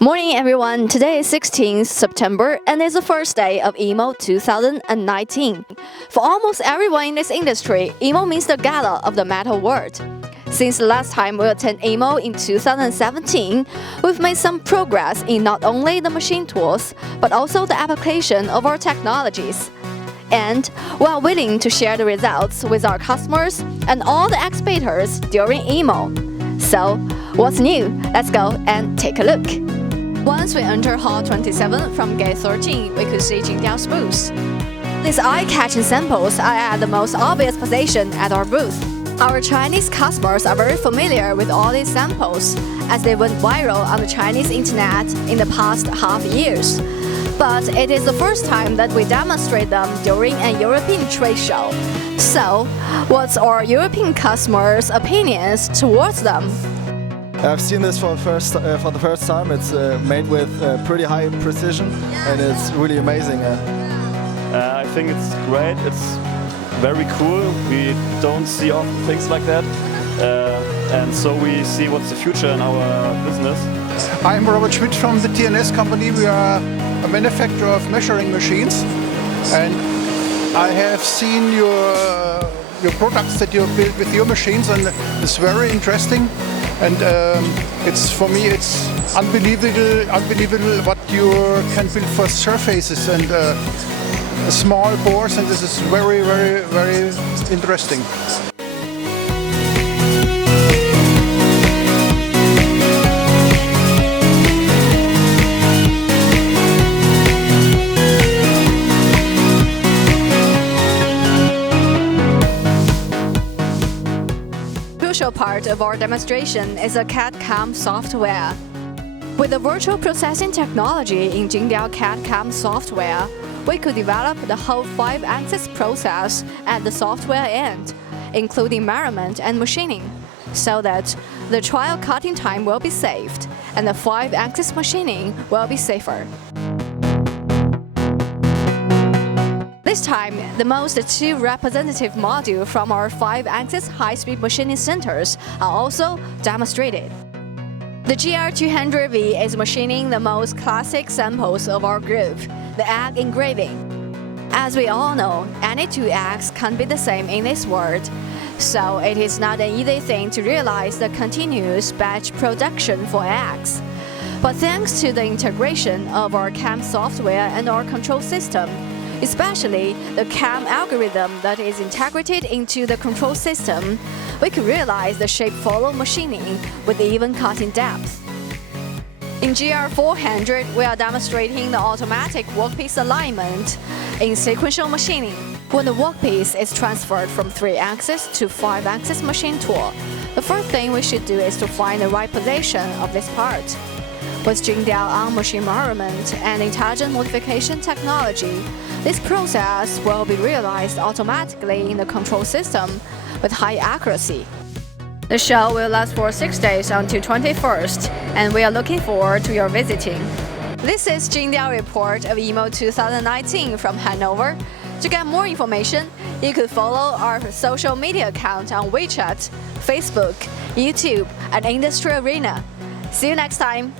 Morning everyone, today is 16th September and it's the first day of EMO 2019. For almost everyone in this industry, EMO means the gala of the metal world. Since the last time we attended EMO in 2017, we've made some progress in not only the machine tools, but also the application of our technologies. And we are willing to share the results with our customers and all the exhibitors during EMO. So, what's new? Let's go and take a look. Once we enter Hall 27 from Gate 13, we could see Jingdiao's booth. These eye-catching samples are at the most obvious position at our booth. Our Chinese customers are very familiar with all these samples, as they went viral on the Chinese internet in the past half years. But it is the first time that we demonstrate them during a European trade show. So, what's our European customers' opinions towards them? I've seen this for the first time. It's made with pretty high precision, and it's really amazing. I think it's great. It's very cool. We don't see often things like that, and so we see what's the future in our business. I'm Robert Schmidt from the TNS company. We are a manufacturer of measuring machines, and I have seen your products that you built with your machines, and it's very interesting. And it's for me, it's unbelievable what you can build for surfaces and small bores, and this is very, very, very interesting. Crucial part of our demonstration is a CAD/CAM software. With the virtual processing technology in Jingdiao CAD/CAM software, we could develop the whole 5-axis process at the software end, including measurement and machining, so that the trial cutting time will be saved and the 5-axis machining will be safer. This time, the most two representative modules from our 5-axis high-speed machining centers are also demonstrated. The GR200V is machining the most classic samples of our group, the egg engraving. As we all know, any two eggs can't be the same in this world, so it is not an easy thing to realize the continuous batch production for eggs. But thanks to the integration of our CAM software and our control system, especially the CAM algorithm that is integrated into the control system, we can realize the shape-follow machining with even cutting depth. In GR400, we are demonstrating the automatic workpiece alignment in sequential machining. When the workpiece is transferred from 3-axis to 5-axis machine tool, the first thing we should do is to find the right position of this part. With Jingdiao on-machine measurement and intelligent modification technology, this process will be realized automatically in the control system with high accuracy. The show will last for 6 days until 21st, and we are looking forward to your visiting. This is Jingdiao report of EMO 2019 from Hanover. To get more information, you could follow our social media account on WeChat, Facebook, YouTube, and Industry Arena. See you next time!